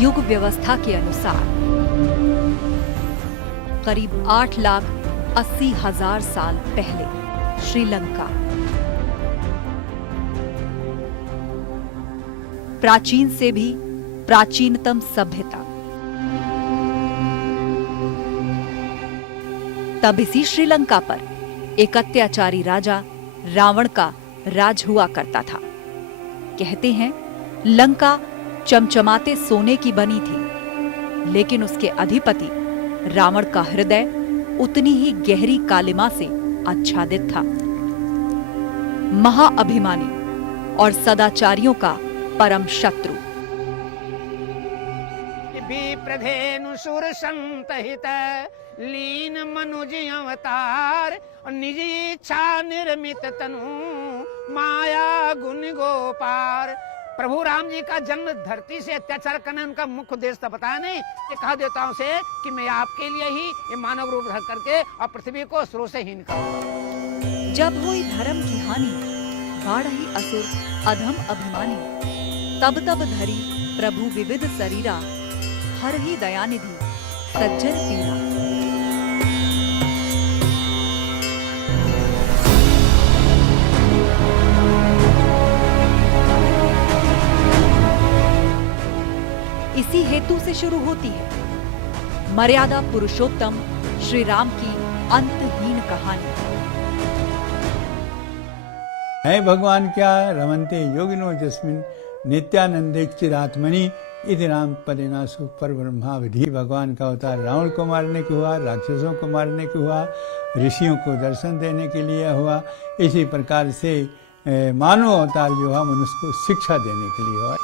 युग व्यवस्था के अनुसार करीब 8,80,000 साल पहले श्रीलंका प्राचीन से भी प्राचीनतम सभ्यता। तब इसी श्रीलंका पर एक अत्याचारी राजा रावण का राज हुआ करता था। कहते हैं लंका चमचमाते सोने की बनी थी, लेकिन उसके अधिपति रावण का हृदय उतनी ही गहरी कालिमा से आच्छादित था। महाअभिमानी और सदाचारियों का परम शत्रु। विप्रधेनु सुर संतहित लीन मनुज अवतार, निज इच्छा निर्मित तनु माया गुण गोपार। प्रभु राम जी का जन्म धरती से अत्याचार करना उनका मुख्य उद्देश्य था। बताया नहीं कि कहा देवताओं से कि मैं आपके लिए ही ये मानव रूप धर करके और पृथ्वी को स्रोत से हीन करूंगा। जब हुई धर्म की हानि, बाढ़ही असुर अधम अभिमानी। तब तब धरी प्रभु विविध शरीरा, हर ही दयानिधि सज्जन पीरा। इसी हेतु से शुरू होती है मर्यादा पुरुषोत्तम श्री राम की अंतहीन कहानी। है भगवान क्या रमन्ते योगिनो जस्मिन् नित्यानंदेक्षिरात्मनि इति राम पदेनासु पर ब्रह्माविधि। भगवान का अवतार रावण को मारने के हुआ, राक्षसों को मारने के हुआ, ऋषियों को दर्शन देने के लिए हुआ। इसी प्रकार से मानव अवतार जो है मनुष्य को शिक्षा देने के लिए हुआ।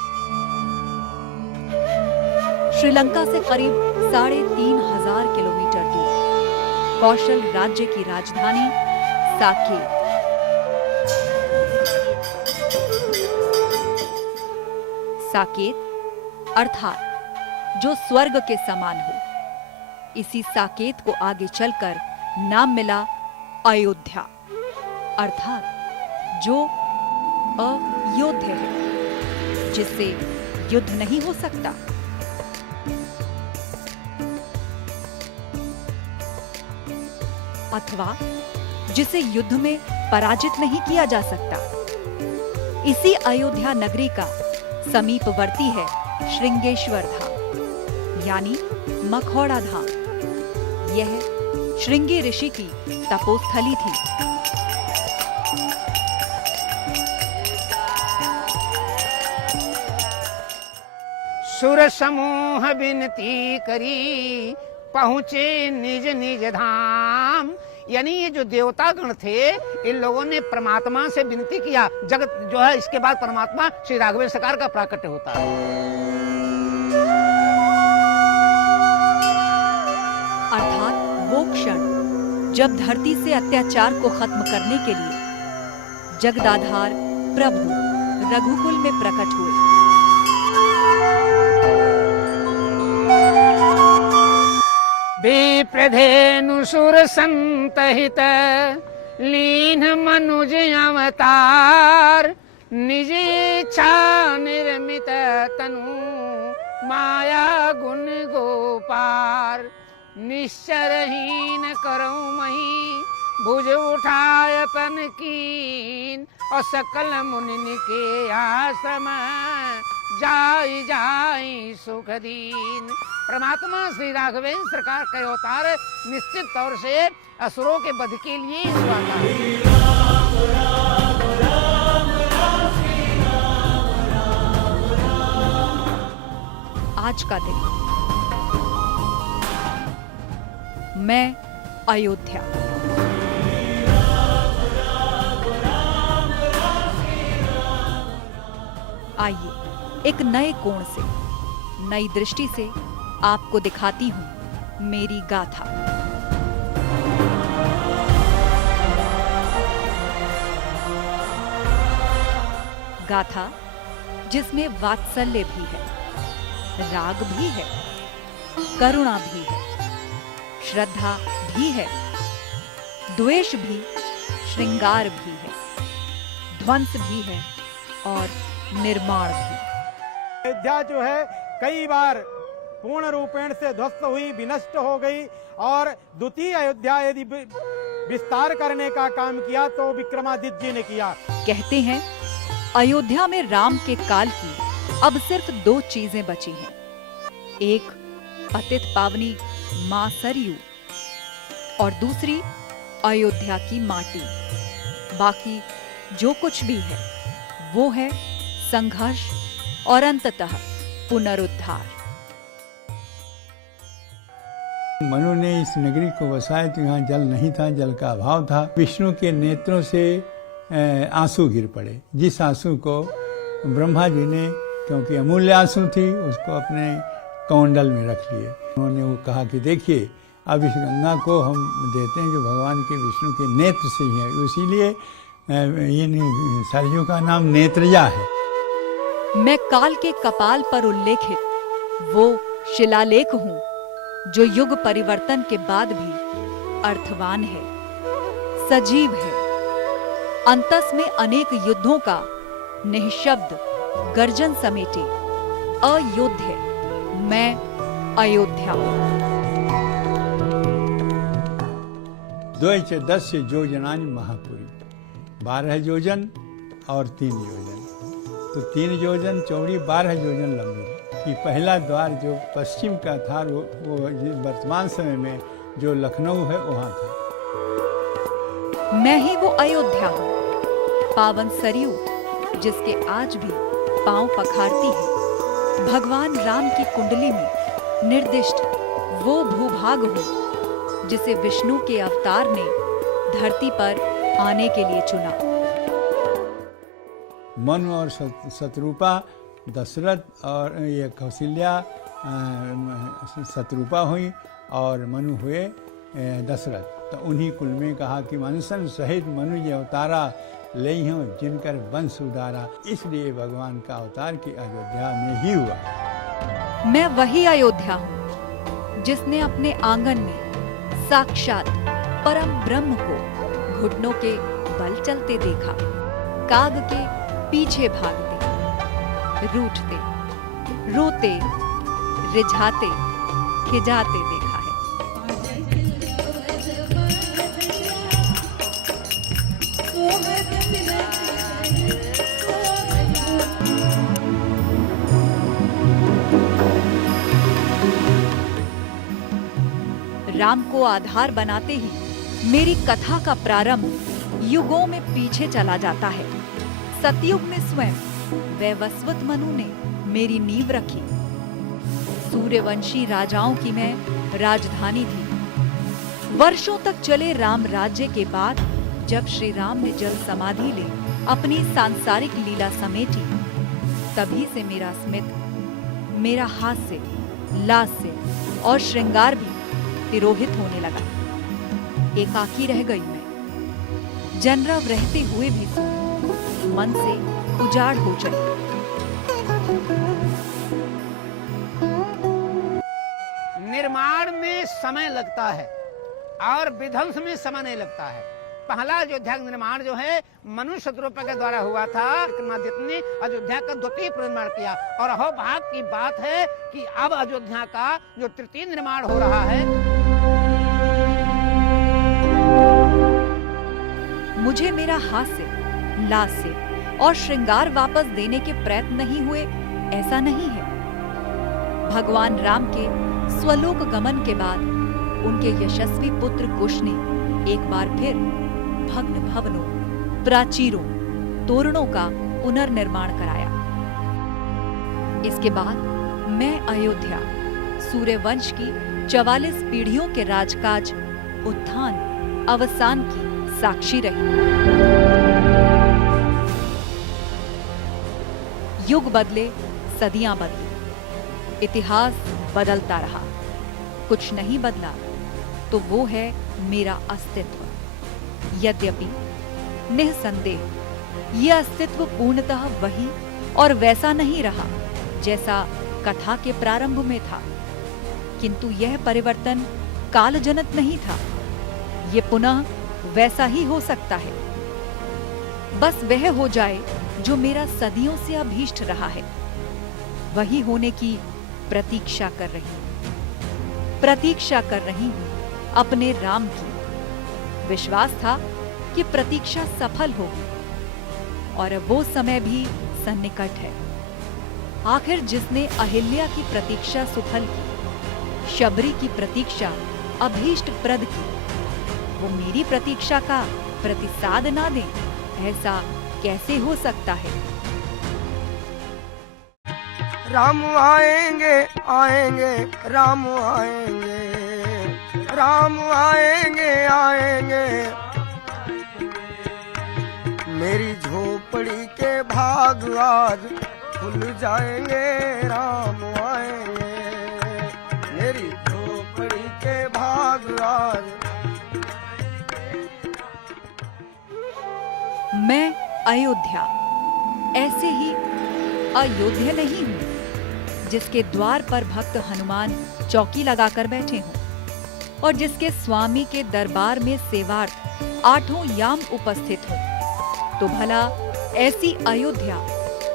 श्रीलंका से करीब 3,500 किलोमीटर दूर कौशल राज्य की राजधानी साकेत। साकेत अर्थात जो स्वर्ग के समान हो। इसी साकेत को आगे चलकर नाम मिला अयोध्या, अर्थात जो अयोध्य है, जिससे युद्ध नहीं हो सकता। अथवा जिसे युद्ध में पराजित नहीं किया जा सकता। इसी अयोध्या नगरी का समीपवर्ती है श्रृंगेश्वर धाम, यानी मखौड़ा धाम। यह श्रृंगी ऋषि की तपोस्थली थी। सुर समूह विनती करी, पहुंचे निज निज धाम। यानी ये जो देवता गण थे, इन लोगों ने परमात्मा से विनती किया। जगत जो है इसके बाद परमात्मा श्री राघवेंद्र सरकार का प्राकट्य होता है। अर्थात वो क्षण जब धरती से अत्याचार को खत्म करने के लिए जगदाधार प्रभु रघुकुल में प्रकट हुए। विप्रधेनु सुर संतहित लीन मनुज अवतार, निज इच्छा निर्मित तनु माया गुण गोपार। निश्चरहीन करऊं मही भुज उठाय पन कीन, और सकल मुनि के आश्रम जाई जाई सुख दीन। परमात्मा श्री राघवेंद्र सरकार का अवतार निश्चित तौर से असुरों के वध के लिए हुआ था। आज का दिन मैं अयोध्या। आइए एक नए कोण से, नई दृष्टि से आपको दिखाती हूं मेरी गाथा। गाथा जिसमें वात्सल्य भी है, राग भी है, करुणा भी है, श्रद्धा भी है, द्वेष भी, श्रृंगार भी है, ध्वंस भी है और निर्माण भी। अयोध्या जो है कई बार पूर्ण रूपेण से ध्वस्त हुई, विनष्ट हो गई और द्वितीय अयोध्या यदि विस्तार करने का काम किया तो विक्रमादित्य जी ने किया। कहते हैं अयोध्या में राम के काल की अब सिर्फ 2 चीजें बची हैं, एक पतित पावनी मां सरयू और दूसरी अयोध्या की माटी। बाकी जो कुछ भी है वो है संघर्ष और अंततः पुनरुद्धार। मनु ने इस नगरी को बसाया तो यहाँ जल नहीं था, जल का अभाव था। विष्णु के नेत्रों से आंसू गिर पड़े, जिस आंसू को ब्रह्मा जी ने, क्योंकि अमूल्य आंसू थी, उसको अपने कमंडल में रख लिए। उन्होंने वो कहा कि देखिए अब इस गंगा को हम देते हैं जो भगवान के विष्णु के नेत्र से ही है, इसीलिए इन सरयू का नाम नेत्रजा है। मैं काल के कपाल पर उल्लेखित वो शिलालेख हूं जो युग परिवर्तन के बाद भी अर्थवान है, सजीव है, अंतस में अनेक युद्धों का निःशब्द गर्जन समेटे अयोध्या, मैं अयोध्या। 2-10 योजनानि महापुरी, 12 योजन और 3 योजन, तो 3 योजन चौड़ी 12 योजन लंबी। कि पहला द्वार जो पश्चिम का था वो वर्तमान समय में जो लखनऊ है वहाँ था। मैं ही वो अयोध्या हूँ, पावन सरयू जिसके आज भी पांव पखारती है। भगवान राम की कुंडली में निर्दिष्ट वो भूभाग हूँ जिसे विष्णु के अवतार ने धरती पर आने के लिए चुना। मनु और शत्रुपा, दशरथ और ये कौशल्या शत्रुपा हुई और मनु हुए दशरथ। तो उन्हीं कुल में कहा कि मनुष्य सहित मनु ये अवतारा ले हूँ जिनकर वंश उदारा, इसलिए भगवान का अवतार की अयोध्या में ही हुआ। मैं वही अयोध्या हूँ जिसने अपने आंगन में साक्षात परम ब्रह्म को घुटनों के बल चलते देखा, काग के पीछे भागते, रूठते, रोते, रिझाते, खिजाते देखा है। राम को आधार बनाते ही मेरी कथा का प्रारंभ युगों में पीछे चला जाता है। सतयुग में स्वयं वैवस्वत मनु ने मेरी नींव रखी। सूर्यवंशी राजाओं की मैं राजधानी थी। वर्षों तक चले राम राज्य के बाद जब श्री राम ने जल समाधि ले अपनी सांसारिक लीला समेटी, तभी से मेरा स्मित, मेरा हास्य, लास्य और श्रृंगार भी तिरोहित होने लगा। एकाकी रह गई मैं, जनरव रहते हुए भी मन से उजाड़ हो जाए। निर्माण में समय लगता है और विध्वंस में समय नहीं लगता है। पहला अयोध्या का निर्माण जो है मनु शत्रुपा के द्वारा हुआ था। विक्रमादित्य ने अयोध्या का द्वितीय पुनर्निर्माण किया और अहोभाग की बात है कि अब अयोध्या का जो तृतीय निर्माण हो रहा है। मुझे मेरा हास्य, लास्य और श्रृंगार वापस देने के प्रयत्न नहीं हुए, ऐसा नहीं है। भगवान राम के स्वलोक गमन के बाद उनके यशस्वी पुत्र कुश ने एक बार फिर भग्न भवनों, प्राचीरों, तोरणों का पुनर्निर्माण कराया। इसके बाद मैं अयोध्या सूर्यवंश की 44 पीढ़ियों के राजकाज, उत्थान, अवसान की साक्षी रही। युग बदले, सदियां बदली, इतिहास बदलता रहा, कुछ नहीं बदला तो वो है मेरा अस्तित्व। यद्यपि निःसंदेह ये अस्तित्व पूर्णतः वही और वैसा नहीं रहा जैसा कथा के प्रारंभ में था, किंतु यह परिवर्तन कालजनित नहीं था। ये पुनः वैसा ही हो सकता है। बस वह हो जाए जो मेरा सदियों से अभीष्ट रहा है। वही होने की प्रतीक्षा कर रही हूं अपने राम की। विश्वास था कि प्रतीक्षा सफल होगी और अब वो समय भी सन्निकट है। आखिर जिसने अहिल्या की प्रतीक्षा सुफल की, शबरी की प्रतीक्षा अभीष्ट प्रद की, वो मेरी प्रतीक्षा का प्रतिसाद ना दे, ऐसा कैसे हो सकता है? राम आएंगे आएंगे राम आएंगे, राम आएंगे आएंगे, मेरी झोपड़ी के भाग आज खुल जाएंगे। राम आएंगे, मेरी झोपड़ी के भाग आज। मैं अयोध्या ऐसे ही अयोध्या नहीं हूँ जिसके द्वार पर भक्त हनुमान चौकी लगाकर बैठे हों और जिसके स्वामी के दरबार में सेवार्थ 8 याम उपस्थित हों। तो भला ऐसी अयोध्या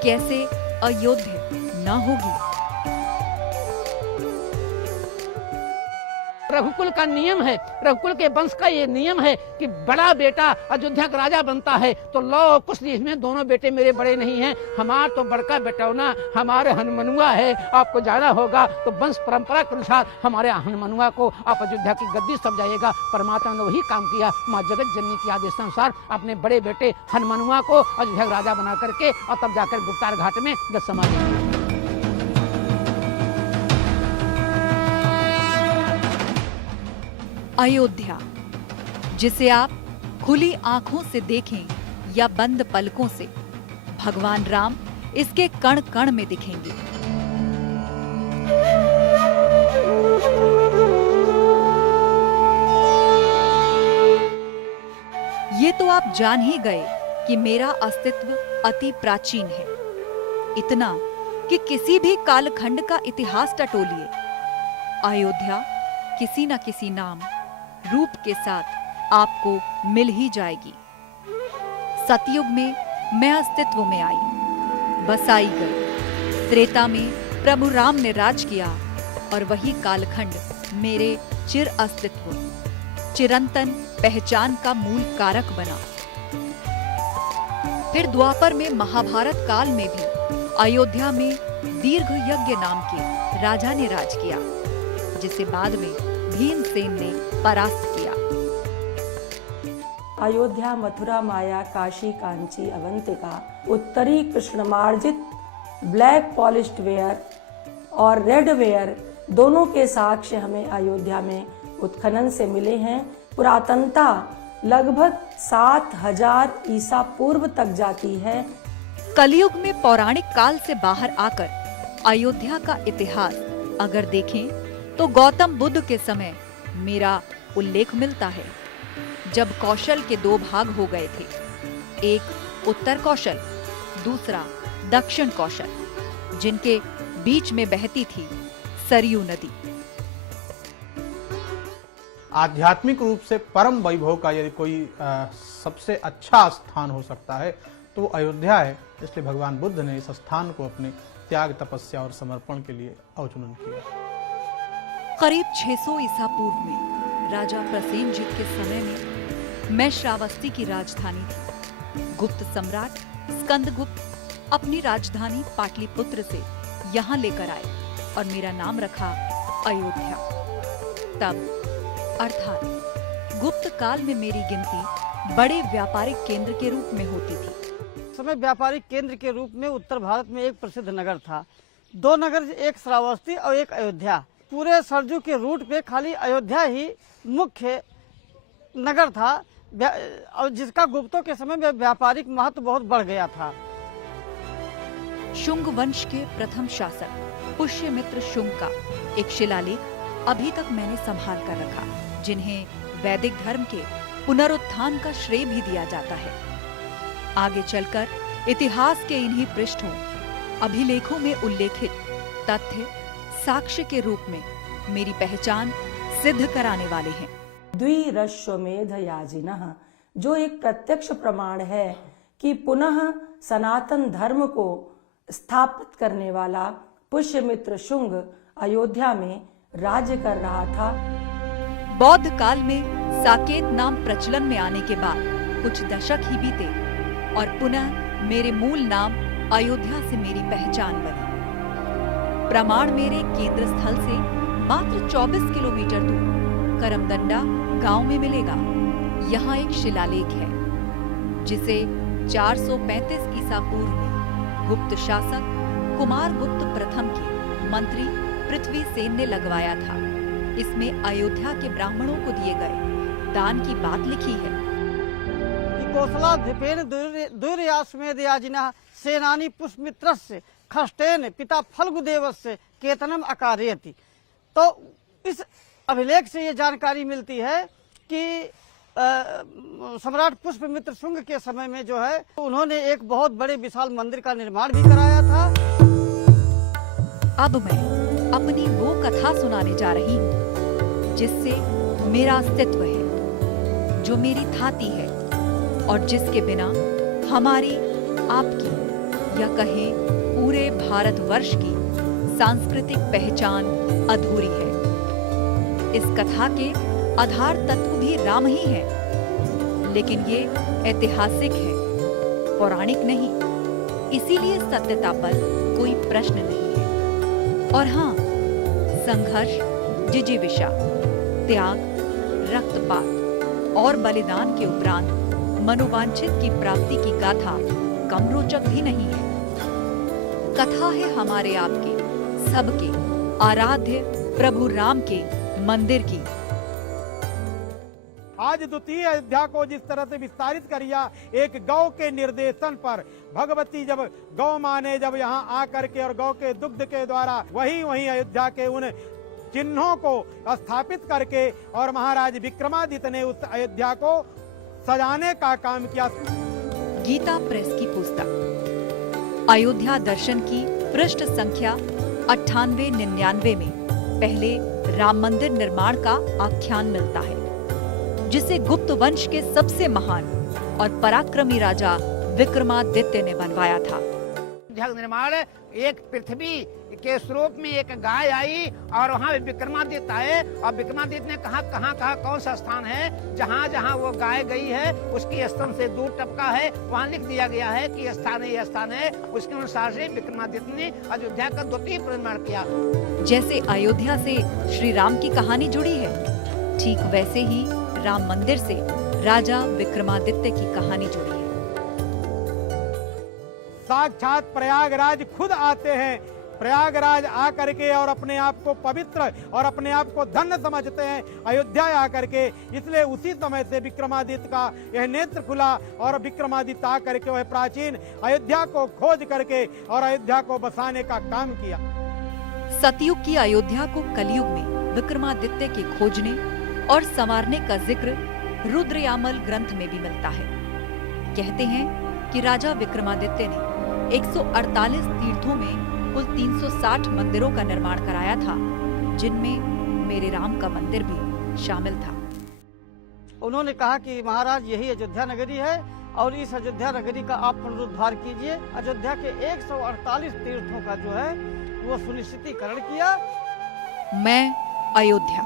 कैसे अयोध्या न होगी? रघुकुल का नियम है, रघुकुल के वंश का ये नियम है कि बड़ा बेटा अयोध्या का राजा बनता है। तो लो और कुछ इसमें दोनों बेटे मेरे बड़े नहीं हैं, हमारा तो बड़का बेटौना हमारे हनुमनुआ है। आपको जाना होगा तो वंश परंपरा के अनुसार हमारे हनुमनुआ को आप अयोध्या की गद्दी सब जाइएगा। परमात्मा ने वही काम किया, माँ जगत जननी के आदेशानुसार अपने बड़े बेटे हनुमनुआ को अयोध्या का राजा बना करके और तब जाकर गुप्तार घाट में गद समाधि। अयोध्या जिसे आप खुली आंखों से देखें या बंद पलकों से, भगवान राम इसके कण कण में दिखेंगे। ये तो आप जान ही गए कि मेरा अस्तित्व अति प्राचीन है, इतना कि किसी भी कालखंड का इतिहास टटोलिए, अयोध्या किसी न किसी नाम रूप के साथ आपको मिल ही जाएगी। सतयुग में मैं अस्तित्व में आई, बसाई गई। त्रेता में प्रभु राम ने राज किया और वही कालखंड मेरे चिर अस्तित्व, चिरंतन पहचान का मूल कारक बना। फिर द्वापर में महाभारत काल में भी अयोध्या में दीर्घ यज्ञ नाम के राजा ने राज किया, जिसे बाद में भीमसेन ने परास्त किया। अयोध्या, मथुरा, माया, काशी, कांची, अवंतिका, उत्तरी कृष्णमार्जित ब्लैक पॉलिश्ड वेयर और रेड वेयर दोनों के साक्ष्य हमें अयोध्या में उत्खनन से मिले हैं। पुरातनता लगभग 7000 ईसा पूर्व तक जाती है। कलयुग में पौराणिक काल से बाहर आकर अयोध्या का इतिहास अगर देखें तो गौतम बुद्ध के समय मेरा उल्लेख मिलता है, जब कौशल के 2 भाग हो गए थे, एक उत्तर कौशल, दूसरा दक्षिण कौशल, जिनके बीच में बहती थी सरयू नदी। आध्यात्मिक रूप से परम वैभव का यदि कोई सबसे अच्छा स्थान हो सकता है तो अयोध्या है। इसलिए भगवान बुद्ध ने इस स्थान को अपने त्याग, तपस्या और समर्पण के लिए अवचुनन किया। करीब 600 ईसा पूर्व में राजा प्रसेनजित के समय में मैं श्रावस्ती की राजधानी थी। गुप्त सम्राट स्कंदगुप्त अपनी राजधानी पाटलिपुत्र से यहाँ लेकर आए और मेरा नाम रखा अयोध्या। तब अर्थात गुप्त काल में मेरी गिनती बड़े व्यापारिक केंद्र के रूप में होती थी। समय व्यापारिक केंद्र के रूप में उत्तर भारत में एक प्रसिद्ध नगर था। 2 नगर, एक श्रावस्ती और एक अयोध्या। पूरे सरजू के रूट पे खाली अयोध्या ही मुख्य नगर था और जिसका गुप्तों के समय में व्यापारिक महत्व बहुत बढ़ गया था। शुंग वंश के प्रथम शासक पुष्यमित्र शुंग का एक शिलालेख अभी तक मैंने संभाल कर रखा, जिन्हें वैदिक धर्म के पुनरुत्थान का श्रेय भी दिया जाता है। आगे चलकर इतिहास के इन्हीं पृष्ठों, अभिलेखों में उल्लेखित तथ्य साक्ष्य के रूप में मेरी पहचान सिद्ध कराने वाले हैं। द्विरश्वमेध याजिनः, जो एक प्रत्यक्ष प्रमाण है कि पुनः सनातन धर्म को स्थापित करने वाला पुष्यमित्र शुंग अयोध्या में राज्य कर रहा था। बौद्ध काल में साकेत नाम प्रचलन में आने के बाद कुछ दशक ही बीते और पुनः मेरे मूल नाम अयोध्या से मेरी पहचान बनी। प्रमाण मेरे केंद्र स्थल से मात्र 24 किलोमीटर दूर करमदंडा गांव में मिलेगा। यहाँ एक शिलालेख है जिसे 435 ईसा पूर्व में गुप्त शासक कुमारगुप्त प्रथम के मंत्री पृथ्वीसेन ने लगवाया था। इसमें अयोध्या के ब्राह्मणों को दिए गए दान की बात लिखी है। कोसलाधिपेन दुर्याश्वमेधयाजिनः सेनानी पुष्यमित्रस्य खष्टेन पिता फल्गुदेवस्य केतनम अकारयति। तो इस अभिलेख से ये जानकारी मिलती है कि सम्राट पुष्यमित्र शुंग के समय में जो है उन्होंने एक बहुत बड़े विशाल मंदिर का निर्माण भी कराया था। अब मैं अपनी वो कथा सुनाने जा रही हूँ जिससे मेरा अस्तित्व है, जो मेरी थाती है और जिसके बिना हमारी, आपकी या कहें पूरे भारतवर्ष की सांस्कृतिक पहचान अधूरी है। इस कथा के आधार तत्व भी राम ही है, लेकिन ये ऐतिहासिक है, पौराणिक नहीं। इसीलिए सत्यता पर कोई प्रश्न नहीं है। और हाँ, संघर्ष, जिजीविषा, त्याग, रक्तपात और बलिदान के उपरांत मनोवांछित की प्राप्ति की गाथा कम रोचक भी नहीं है। कथा है हमारे आपके, सबके आराध्य प्रभु राम के मंदिर की। आज द्वितीय अयोध्या को जिस तरह से विस्तारित करिया एक गौ के निर्देशन पर, भगवती जब गौ माँ ने जब यहाँ आकर के और गौ के दुग्ध के द्वारा वही अयोध्या के उन चिन्हों को स्थापित करके और महाराज विक्रमादित्य ने उस अयोध्या को सजाने का काम किया। गीता प्रेस की पुस्तक अयोध्या दर्शन की पृष्ठ संख्या 98-99 में पहले राम मंदिर निर्माण का आख्यान मिलता है, जिसे गुप्त वंश के सबसे महान और पराक्रमी राजा विक्रमादित्य ने बनवाया था। निर्माण एक पृथ्वी के स्वरूप में एक गाय आई और वहाँ विक्रमादित्य आए और विक्रमादित्य ने कहा कौन सा स्थान है जहाँ जहाँ वो गाय गई है उसकी स्तन से दूध टपका है, वहाँ लिख दिया गया है कि यह स्थान है। उसके अनुसार से विक्रमादित्य ने अयोध्या का द्वितीय निर्माण किया। जैसे अयोध्या से श्री राम की कहानी जुड़ी है, ठीक वैसे ही राम मंदिर से राजा विक्रमादित्य की कहानी जुड़ी है। साक्षात प्रयागराज खुद आते हैं, प्रयागराज आकर के और अपने आप को पवित्र और अपने आप को धन्य समझते हैं अयोध्या आकर के। इसलिए उसी समय से विक्रमादित्य का यह नेत्र खुला और विक्रमादित्य आकर के वह प्राचीन अयोध्या को खोज करके और अयोध्या को बसाने का काम किया। सतयुग की अयोध्या को कलयुग में विक्रमादित्य के खोजने और संवारने का जिक्र रुद्रयामल ग्रंथ में भी मिलता है। कहते हैं कि राजा विक्रमादित्य ने 148 तीर्थों में कुल 360 मंदिरों का निर्माण कराया था, जिनमें मेरे राम का मंदिर भी शामिल था। उन्होंने कहा कि महाराज यही अयोध्या नगरी है और इस अयोध्या नगरी का आप पुनरुद्धार कीजिए। अयोध्या के 148 तीर्थों का जो है वो सुनिश्चितीकरण किया। मैं अयोध्या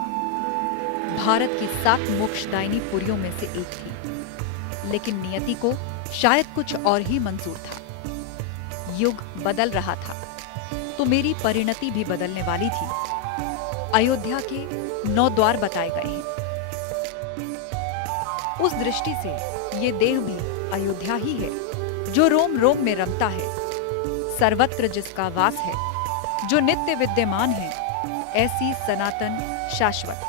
भारत की 7 मोक्षदायिनी पुरियों में से एक थी, लेकिन नियति को शायद कुछ और ही मंजूर था। युग बदल रहा था तो मेरी परिणति भी बदलने वाली थी। अयोध्या के 9 द्वार बताए गए हैं। उस दृष्टि से ये देह भी अयोध्या ही है, जो रोम रोम में रमता है, सर्वत्र जिसका वास है, जो नित्य विद्यमान है, ऐसी सनातन, शाश्वत,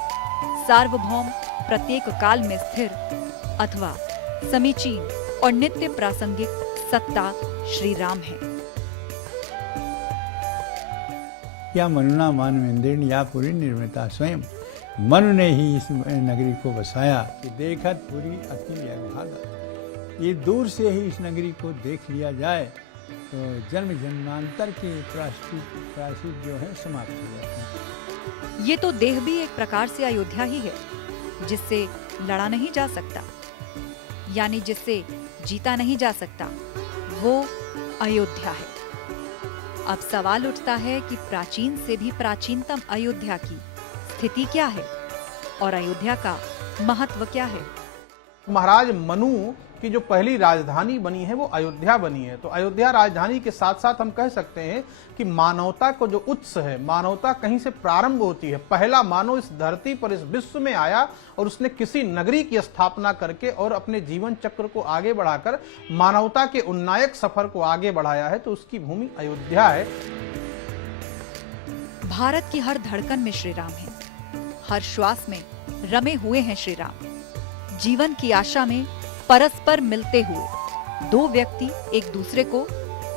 सार्वभौम, प्रत्येक काल में स्थिर अथवा समीचीन और नित्य प्रासंगिक सत्ता श्री राम है। या मनुना मानवेंद्रेण या पुरी निर्मिता स्वयं, मनु ने ही इस नगरी को बसाया कि देखत पुरी अति अभागा। ये दूर से ही इस नगरी को देख लिया जाए तो जन्म जन्मांतर के प्रायश्चित जो है समाप्त हो जाते हैं। ये तो देह भी एक प्रकार से अयोध्या ही है, जिससे लड़ा नहीं जा सकता, यानी जिससे जीता नहीं जा सकता, वो अयोध्या है। अब सवाल उठता है कि प्राचीन से भी प्राचीनतम अयोध्या की स्थिति क्या है और अयोध्या का महत्व क्या है। महाराज मनु की जो पहली राजधानी बनी है वो अयोध्या बनी है। तो अयोध्या राजधानी के साथ साथ हम कह सकते हैं कि मानवता को जो उत्स है, मानवता कहीं से प्रारंभ होती है। पहला मानव इस धरती पर, इस विश्व में आया और उसने किसी नगरी की स्थापना करके और अपने जीवन चक्र को आगे बढ़ाकर मानवता के उन्नायक सफर को आगे बढ़ाया है, तो उसकी भूमि अयोध्या है। भारत की हर धड़कन में श्री राम है, हर श्वास में रमे हुए हैं श्री राम। जीवन की आशा में परस्पर मिलते हुए दो व्यक्ति एक दूसरे को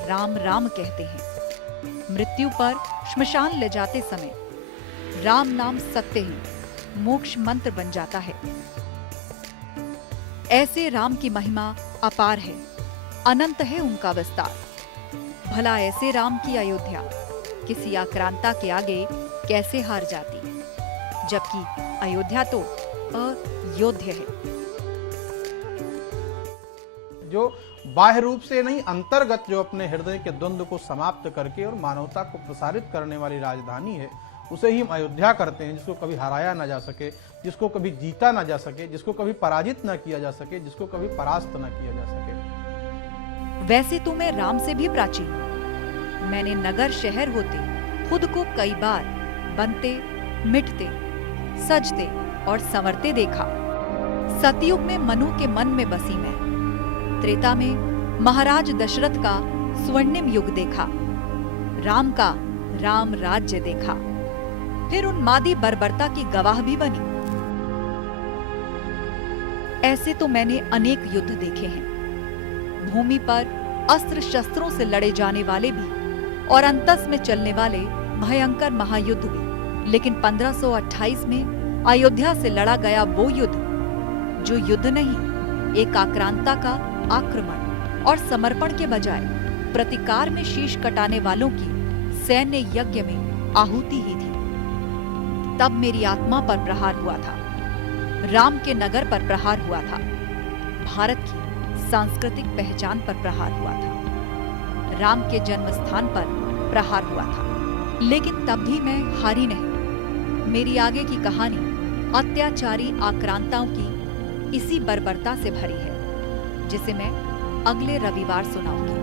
राम राम कहते हैं। मृत्यु पर श्मशान ले जाते समय राम नाम सत्य ही मोक्ष मंत्र बन जाता है। ऐसे राम की महिमा अपार है, अनंत है उनका विस्तार। भला ऐसे राम की अयोध्या किसी आक्रांता के आगे कैसे हार जाती, जबकि अयोध्या तो अयोध्य है। जो बाह्य रूप से नहीं, अंतर्गत जो अपने हृदय के द्वंद्व को समाप्त करके और मानवता को प्रसारित करने वाली राजधानी है, उसे ही हम अयोध्या करते हैं। जिसको कभी हराया ना जा सके, जिसको कभी जीता ना जा सके, जिसको कभी पराजित ना किया जा सके, जिसको कभी परास्त ना किया जा सके। वैसे तो मैं राम से भी प्राचीन हूं। मैंने नगर शहर होते खुद को कई बार बनते, मिटते, सजते और संवरते देखा। सतयुग में मनु के मन में बसी मैं, त्रेता में महाराज दशरथ का स्वर्णिम युग देखा, राम का राम राज्य देखा, फिर उन्मादी बर्बरता की गवाह भी बनी। ऐसे तो मैंने अनेक युद्ध देखे हैं, भूमि पर अस्त्र शस्त्रों से लड़े जाने वाले भी और अंतस में चलने वाले भयंकर महायुद्ध भी। लेकिन 1528 में अयोध्या से लड़ा गया वो युद्ध जो युद्ध नहीं, एक आक्रांता का आक्रमण और समर्पण के बजाय प्रतिकार में शीश कटाने वालों की सैन्य यज्ञ में आहुति ही थी। तब मेरी आत्मा पर प्रहार हुआ था, राम के नगर पर प्रहार हुआ था, भारत की सांस्कृतिक पहचान पर प्रहार हुआ था, राम के जन्म स्थान पर प्रहार हुआ था। लेकिन तब भी मैं हारी नहीं। मेरी आगे की कहानी अत्याचारी आक्रांताओं की इसी बर्बरता से भरी है, जिसे मैं अगले रविवार सुनाऊंगी।